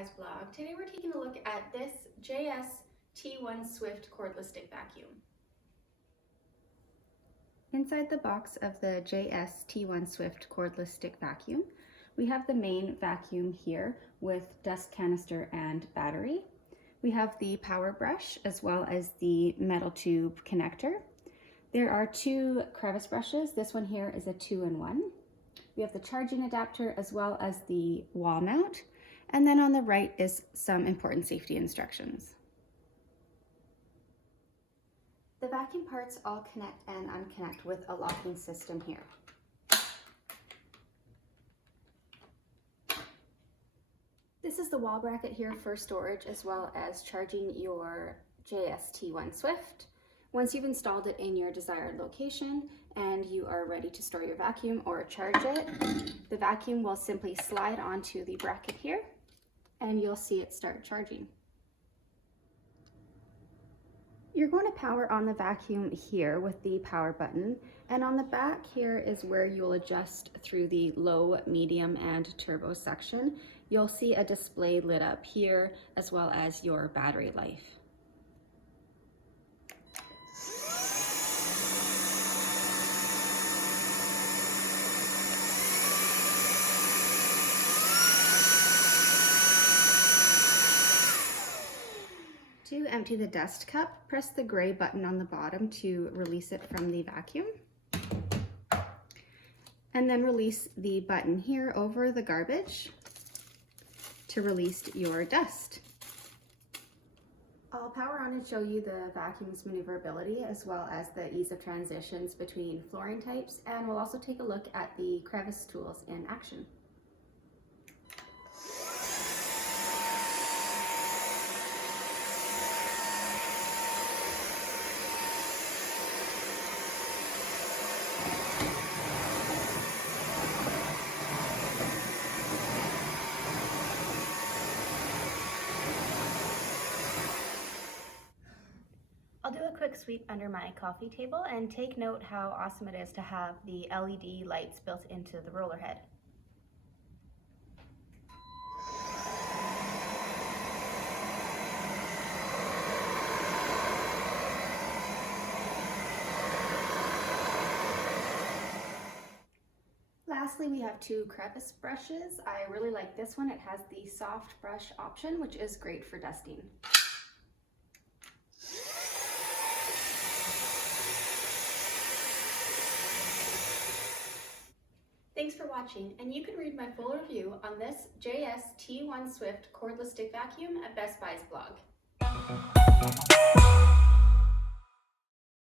Buy's blog. Today we're taking a look at this JS T1 Swift cordless stick vacuum. Inside the box of the JS T1 Swift cordless stick vacuum, we have the main vacuum here with dust canister and battery. We have the power brush as well as the metal tube connector. There are two crevice brushes. This one here is a 2-in-1. We have the charging adapter as well as the wall mount. And then on the right is some important safety instructions. The vacuum parts all connect and unconnect with a locking system here. This is the wall bracket here for storage as well as charging your JS T1 Swift. Once you've installed it in your desired location and you are ready to store your vacuum or charge it, the vacuum will simply slide onto the bracket here and you'll see it start charging. You're going to power on the vacuum here with the power button, and on the back here is where you'll adjust through the low, medium, and turbo section. You'll see a display lit up here as well as your battery life. To empty the dust cup, press the gray button on the bottom to release it from the vacuum. And then release the button here over the garbage to release your dust. I'll power on and show you the vacuum's maneuverability as well as the ease of transitions between flooring types, and we'll also take a look at the Crevice tools in action. I'll do a quick sweep under my coffee table and take note how awesome it is to have the LED lights built into the roller head. Lastly, we have two crevice brushes. I really like this one. It has the soft brush option, which is great for dusting. Thanks for watching, and you can read my full review on this JS T1 Swift cordless stick vacuum at Best Buy's blog.